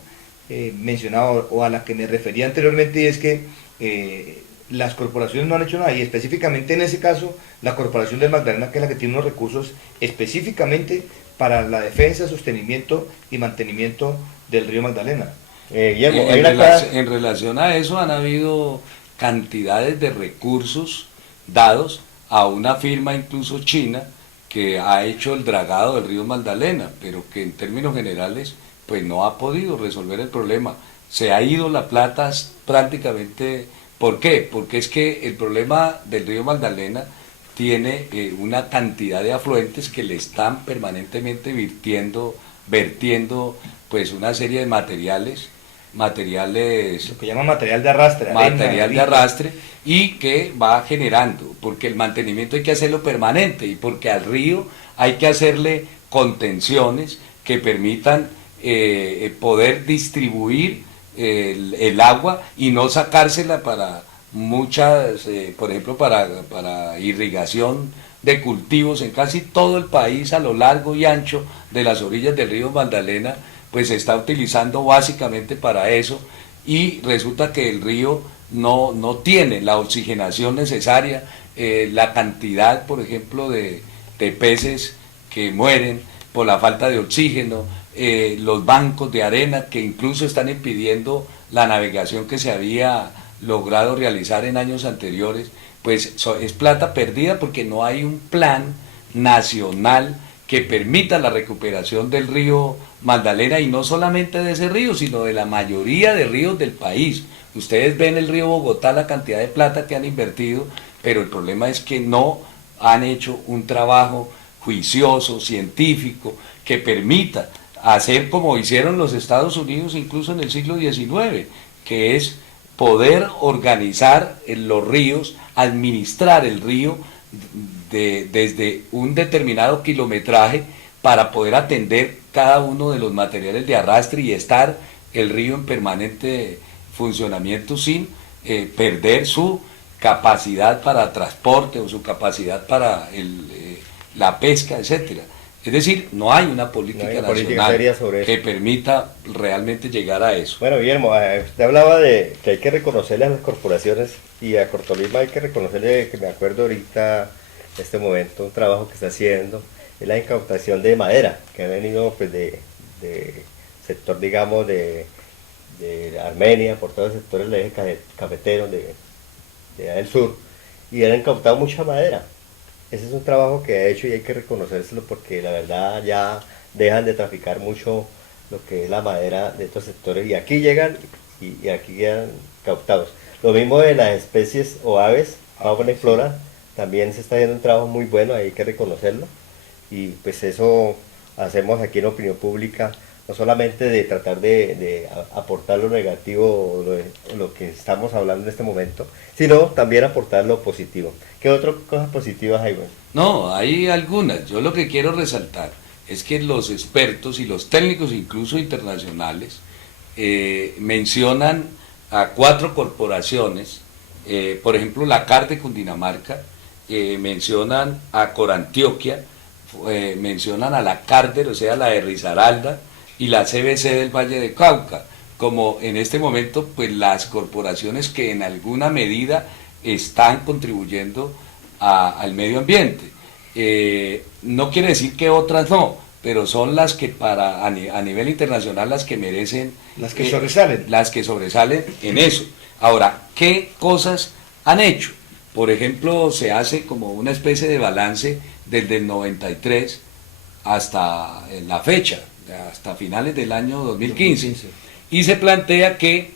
mencionaba o a la que me refería anteriormente, y es que las corporaciones no han hecho nada, y específicamente en ese caso la Corporación del Magdalena, que es la que tiene unos recursos específicamente para la defensa, sostenimiento y mantenimiento del río Magdalena. Guillermo, En, hay una cosa... en relación a eso han habido cantidades de recursos dados a una firma incluso china que ha hecho el dragado del río Magdalena, pero que en términos generales pues no ha podido resolver el problema. Se ha ido la plata prácticamente. ¿Por qué? Porque es que el problema del río Magdalena tiene una cantidad de afluentes que le están permanentemente vertiendo pues una serie de materiales, Lo que llaman material de arrastre. material de arrastre, y que va generando, porque el mantenimiento hay que hacerlo permanente y porque al río hay que hacerle contenciones que permitan poder distribuir el agua y no sacársela para muchas, por ejemplo, para irrigación de cultivos en casi todo el país a lo largo y ancho de las orillas del río Magdalena, pues se está utilizando básicamente para eso, y resulta que el río no tiene la oxigenación necesaria, la cantidad, por ejemplo, de peces que mueren por la falta de oxígeno, los bancos de arena que incluso están impidiendo la navegación que se había logrado realizar en años anteriores, pues es plata perdida porque no hay un plan nacional que permita la recuperación del río Magdalena, y no solamente de ese río, sino de la mayoría de ríos del país. Ustedes ven el río Bogotá, la cantidad de plata que han invertido, pero el problema es que no han hecho un trabajo juicioso, científico, que permita hacer como hicieron los Estados Unidos incluso en el siglo XIX, que es poder organizar los ríos, administrar el río desde un determinado kilometraje para poder atender cada uno de los materiales de arrastre y estar el río en permanente funcionamiento sin perder su capacidad para transporte o su capacidad para la pesca, etcétera. Es decir, no hay una política nacional seria sobre que eso. permita realmente llegar a eso. Bueno, Guillermo, usted hablaba de que hay que reconocerle a las corporaciones, y a Cortolima hay que reconocerle, que me acuerdo ahorita, en este momento, un trabajo que está haciendo, es la incautación de madera, que ha venido pues de sector, digamos, de Armenia, por todos los sectores del eje cafetero de allá del sur, y han incautado mucha madera. Ese es un trabajo que ha hecho y hay que reconocérselo, porque la verdad ya dejan de traficar mucho lo que es la madera de estos sectores, y aquí llegan y aquí quedan cautados. Lo mismo de las especies o aves, fauna y flora, también se está haciendo un trabajo muy bueno, hay que reconocerlo, y pues eso hacemos aquí en Opinión Pública, no solamente de tratar de aportar lo negativo o lo que estamos hablando en este momento, sino también aportar lo positivo. ¿Qué otras cosas positivas hay, bueno? No, hay algunas. Yo lo que quiero resaltar es que los expertos y los técnicos, incluso internacionales, mencionan a 4 corporaciones, por ejemplo la CAR de Cundinamarca, mencionan a Corantioquia, mencionan a la Carder, o sea, la de Risaralda, y la CBC del Valle de Cauca, como en este momento pues las corporaciones que en alguna medida están contribuyendo al medio ambiente. No quiere decir que otras no, pero son las que a nivel internacional las que merecen, Las que sobresalen. las que sobresalen en eso. Ahora, ¿qué cosas han hecho? Por ejemplo, se hace como una especie de balance desde el 93 hasta la fecha, hasta finales del año 2015, y se plantea que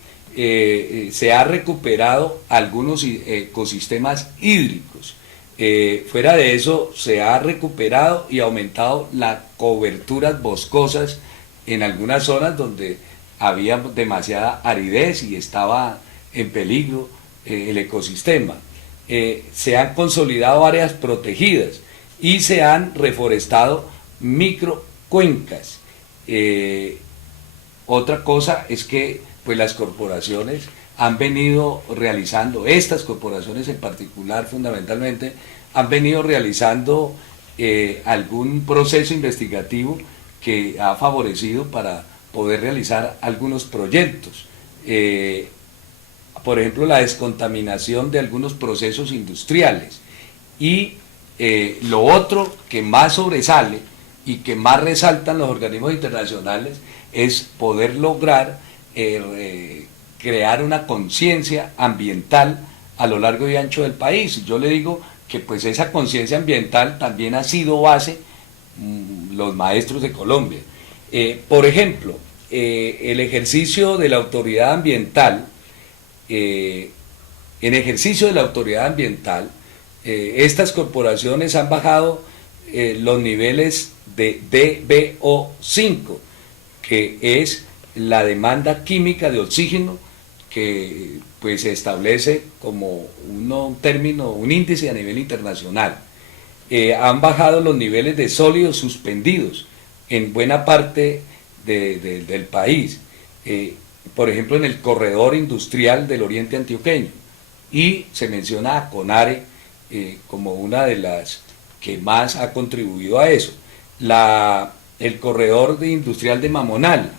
se ha recuperado algunos ecosistemas hídricos. Fuera de eso, se ha recuperado y aumentado las coberturas boscosas en algunas zonas donde había demasiada aridez y estaba en peligro el ecosistema. Se han consolidado áreas protegidas y se han reforestado microcuencas. Otra cosa es que pues las corporaciones han venido realizando, estas corporaciones en particular fundamentalmente, han venido realizando algún proceso investigativo que ha favorecido para poder realizar algunos proyectos. Por ejemplo, la descontaminación de algunos procesos industriales. Y lo otro que más sobresale y que más resaltan los organismos internacionales es poder lograr crear una conciencia ambiental a lo largo y ancho del país. Y yo le digo que pues esa conciencia ambiental también ha sido base los maestros de Colombia. Por ejemplo, el ejercicio de la autoridad ambiental, en ejercicio de la autoridad ambiental, estas corporaciones han bajado los niveles de DBO5, que es la demanda química de oxígeno, que pues se establece como un término, un índice a nivel internacional. Han bajado los niveles de sólidos suspendidos en buena parte del país, por ejemplo en el corredor industrial del oriente antioqueño, y se menciona a Conare como una de las que más ha contribuido a eso. El corredor industrial de Mamonal,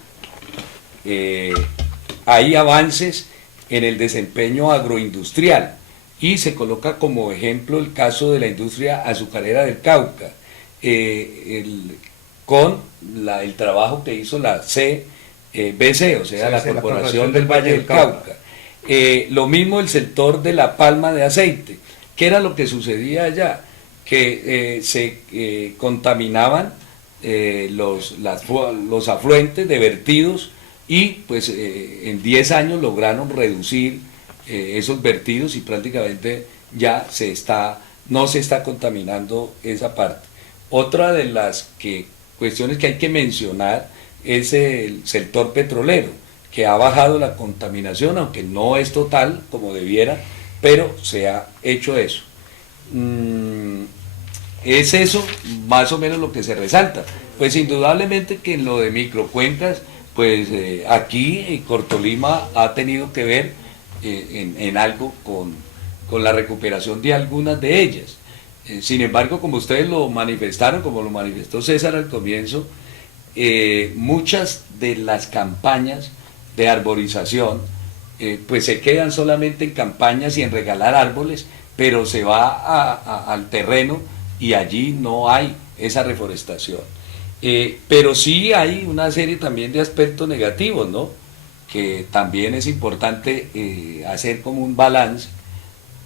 hay avances en el desempeño agroindustrial y se coloca como ejemplo el caso de la industria azucarera del Cauca, con el trabajo que hizo la CBC, o sea, la Corporación del Valle del Cauca. Lo mismo el sector de la palma de aceite. ¿Qué era lo que sucedía allá? Que se contaminaban los afluentes de vertidos, y pues en 10 años lograron reducir esos vertidos y prácticamente ya no se está contaminando esa parte. Otra de las cuestiones que hay que mencionar es el sector petrolero, que ha bajado la contaminación, aunque no es total como debiera, pero se ha hecho eso. Es eso más o menos lo que se resalta. Pues indudablemente que en lo de microcuencas, pues aquí Cortolima ha tenido que ver en algo con la recuperación de algunas de ellas. Sin embargo, como ustedes lo manifestaron, como lo manifestó César al comienzo, muchas de las campañas de arborización pues se quedan solamente en campañas y en regalar árboles, pero se va al terreno y allí no hay esa reforestación. Pero sí hay una serie también de aspectos negativos, ¿no? Que también es importante hacer como un balance,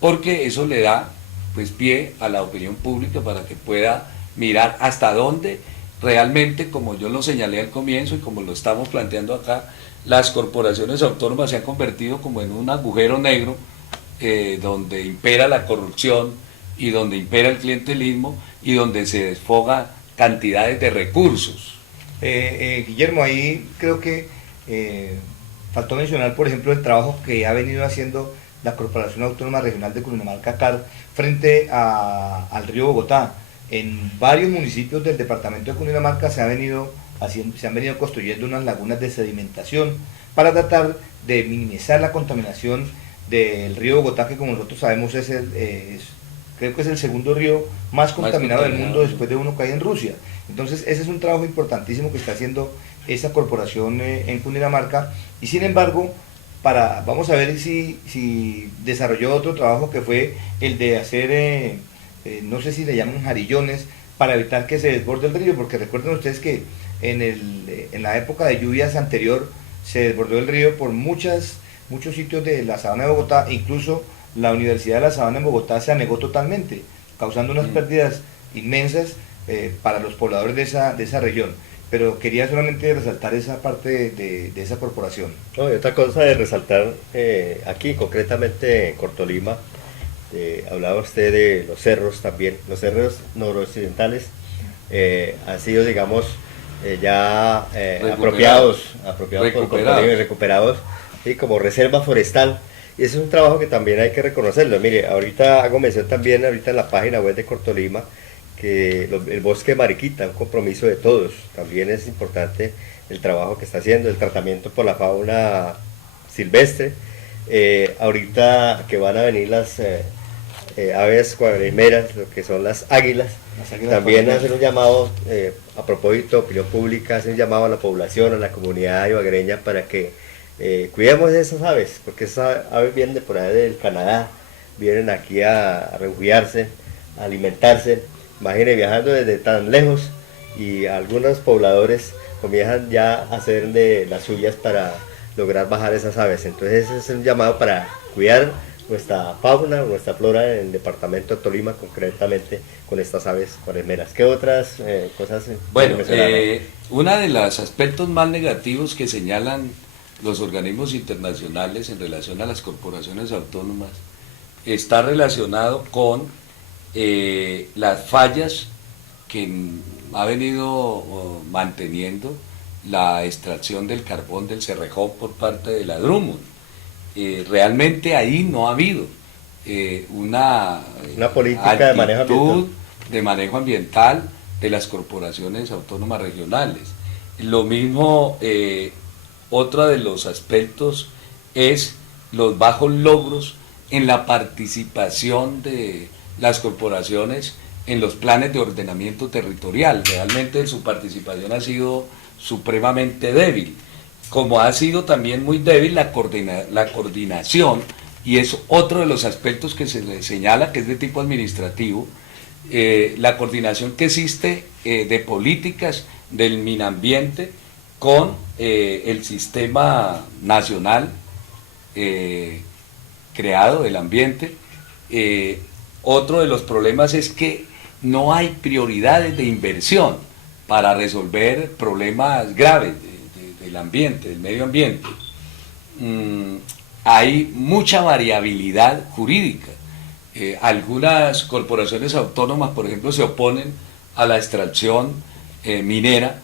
porque eso le da pues pie a la opinión pública para que pueda mirar hasta dónde realmente, como yo lo señalé al comienzo y como lo estamos planteando acá, las corporaciones autónomas se han convertido como en un agujero negro donde impera la corrupción y donde impera el clientelismo y donde se desfoga cantidades de recursos. Guillermo, ahí creo que faltó mencionar, por ejemplo, el trabajo que ha venido haciendo la Corporación Autónoma Regional de Cundinamarca, CAR, frente al río Bogotá. En varios municipios del departamento de Cundinamarca se han venido construyendo unas lagunas de sedimentación para tratar de minimizar la contaminación del río Bogotá, que como nosotros sabemos creo que es el segundo río más contaminado del mundo después de uno que hay en Rusia. Entonces ese es un trabajo importantísimo que está haciendo esta corporación en Cundinamarca, y sin embargo vamos a ver si desarrolló otro trabajo, que fue el de hacer no sé si le llaman jarillones, para evitar que se desborde el río, porque recuerden ustedes que en la época de lluvias anterior se desbordó el río por muchos sitios de la sabana de Bogotá, incluso la Universidad de la Sabana en Bogotá se anegó totalmente, causando unas pérdidas inmensas para los pobladores de esa región. Pero quería solamente resaltar esa parte de esa corporación. No, y otra cosa de resaltar aquí, concretamente en Cortolima, hablaba usted de los cerros también. Los cerros noroccidentales han sido, digamos, ya apropiados por Cortolima y recuperados, ¿sí? Como reserva forestal. Y ese es un trabajo que también hay que reconocerlo. Mire, ahorita hago mención también, ahorita en la página web de Cortolima, que el bosque de Mariquita, un compromiso de todos. También es importante el trabajo que está haciendo, el tratamiento por la fauna silvestre. Ahorita que van a venir las aves cuadrimeras, lo que son las águilas también hacer un llamado, a propósito, opinión pública, hacer un llamado a la población, a la comunidad ibaguereña para que cuidemos de esas aves, porque esas aves vienen de por allá del Canadá, vienen aquí a refugiarse, a alimentarse. Imaginen viajando desde tan lejos, y algunos pobladores comienzan ya a hacer de las suyas para lograr bajar esas aves. Entonces ese es un llamado para cuidar nuestra fauna, nuestra flora en el departamento de Tolima, concretamente con estas aves cuaresmeras. ¿Qué otras cosas? Bueno, uno de los aspectos más negativos que señalan los organismos internacionales en relación a las corporaciones autónomas está relacionado con las fallas que ha venido manteniendo la extracción del carbón del Cerrejón por parte de la Drummond. Realmente ahí no ha habido una política de manejo ambiental de las corporaciones autónomas regionales. Lo mismo, otro de los aspectos es los bajos logros en la participación de las corporaciones en los planes de ordenamiento territorial. Realmente su participación ha sido supremamente débil, como ha sido también muy débil la coordinación, y es otro de los aspectos que se le señala, que es de tipo administrativo, la coordinación que existe de políticas del Minambiente con el sistema nacional creado del ambiente. Otro de los problemas es que no hay prioridades de inversión para resolver problemas graves del ambiente, del medio ambiente. Hay mucha variabilidad jurídica. Algunas corporaciones autónomas, por ejemplo, se oponen a la extracción minera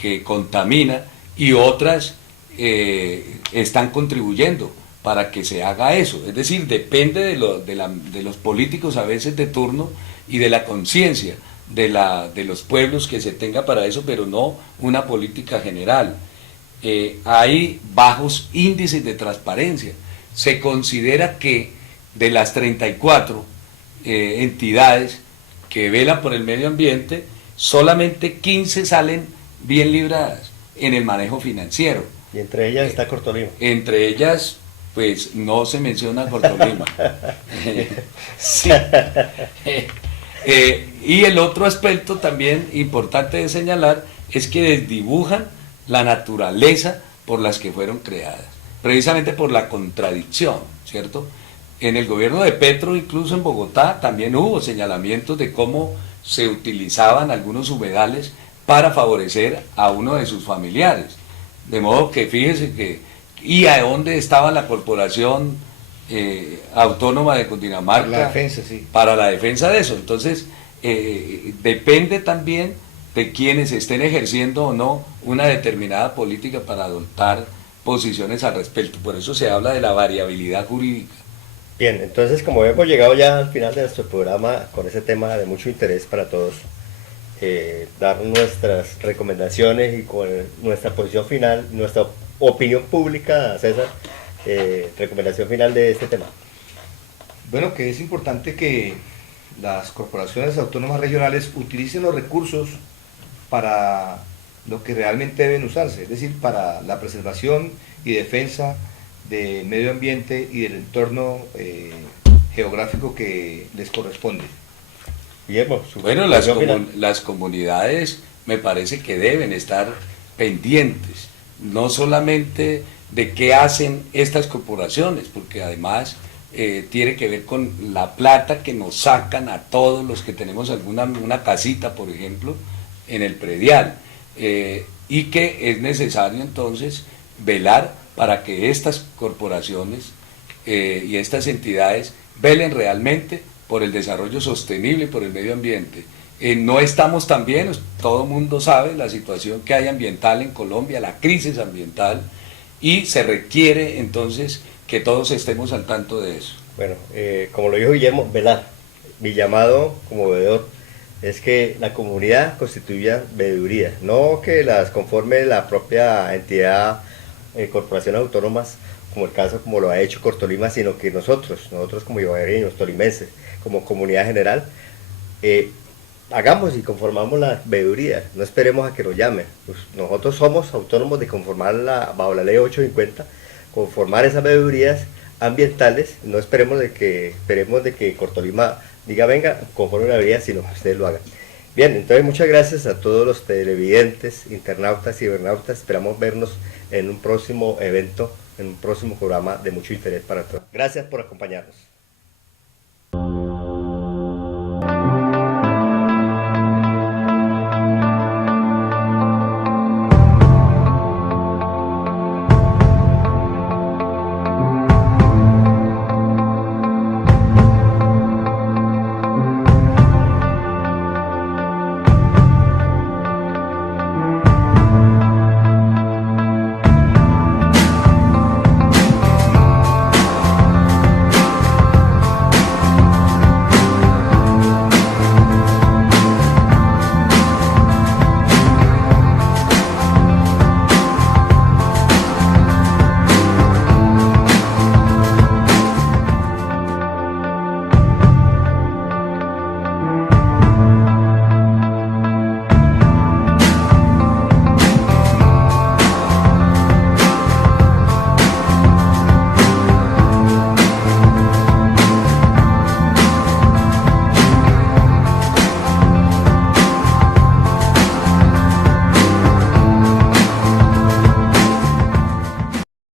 que contamina, y otras están contribuyendo para que se haga eso. Es decir, depende de los políticos a veces de turno y de la conciencia de los pueblos que se tenga para eso, pero no una política general. Hay bajos índices de transparencia. Se considera que de las 34 entidades que velan por el medio ambiente, solamente 15 salen bien libradas en el manejo financiero. Y entre ellas está Cortolima. Entre ellas, pues no se menciona Cortolima. Sí. Y el otro aspecto también importante de señalar es que desdibujan la naturaleza por las que fueron creadas, precisamente por la contradicción, ¿cierto? En el gobierno de Petro, incluso en Bogotá, también hubo señalamientos de cómo se utilizaban algunos humedales para favorecer a uno de sus familiares. De modo que fíjese que, y a dónde estaba la corporación autónoma de Cundinamarca la defensa, sí, para la defensa de eso. Entonces, depende también de quienes estén ejerciendo o no una determinada política para adoptar posiciones al respecto. Por eso se habla de la variabilidad jurídica. Bien, entonces como hemos llegado ya al final de nuestro programa con ese tema de mucho interés para todos, dar nuestras recomendaciones y con nuestra posición final, nuestra opinión pública, César, recomendación final de este tema. Bueno, que es importante que las corporaciones autónomas regionales utilicen los recursos para lo que realmente deben usarse, es decir, para la preservación y defensa del medio ambiente y del entorno geográfico que les corresponde. Guillermo, su Bueno, opinión final. las comunidades me parece que deben estar pendientes, no solamente de qué hacen estas corporaciones, porque además tiene que ver con la plata que nos sacan a todos los que tenemos una casita, por ejemplo, en el predial, y que es necesario entonces velar para que estas corporaciones y estas entidades velen realmente por el desarrollo sostenible y por el medio ambiente. No estamos tan bien, todo el mundo sabe la situación que hay ambiental en Colombia, la crisis ambiental, y se requiere entonces que todos estemos al tanto de eso. Bueno, como lo dijo Guillermo, velar. Mi llamado como veedor es que la comunidad constituya veeduría, no que las conforme la propia entidad, corporaciones autónomas, como el caso como lo ha hecho Cortolima, sino que nosotros como ibaguereños, tolimenses, como comunidad general, hagamos y conformamos la veeduría, no esperemos a que nos llamen. Pues nosotros somos autónomos de conformar bajo la ley 850, conformar esas veedurías ambientales, no esperemos de que Cortolima diga venga, conforme la veeduría, sino que ustedes lo hagan. Bien, entonces muchas gracias a todos los televidentes, internautas y cibernautas, esperamos vernos en un próximo evento, en un próximo programa de mucho interés para todos. Gracias por acompañarnos.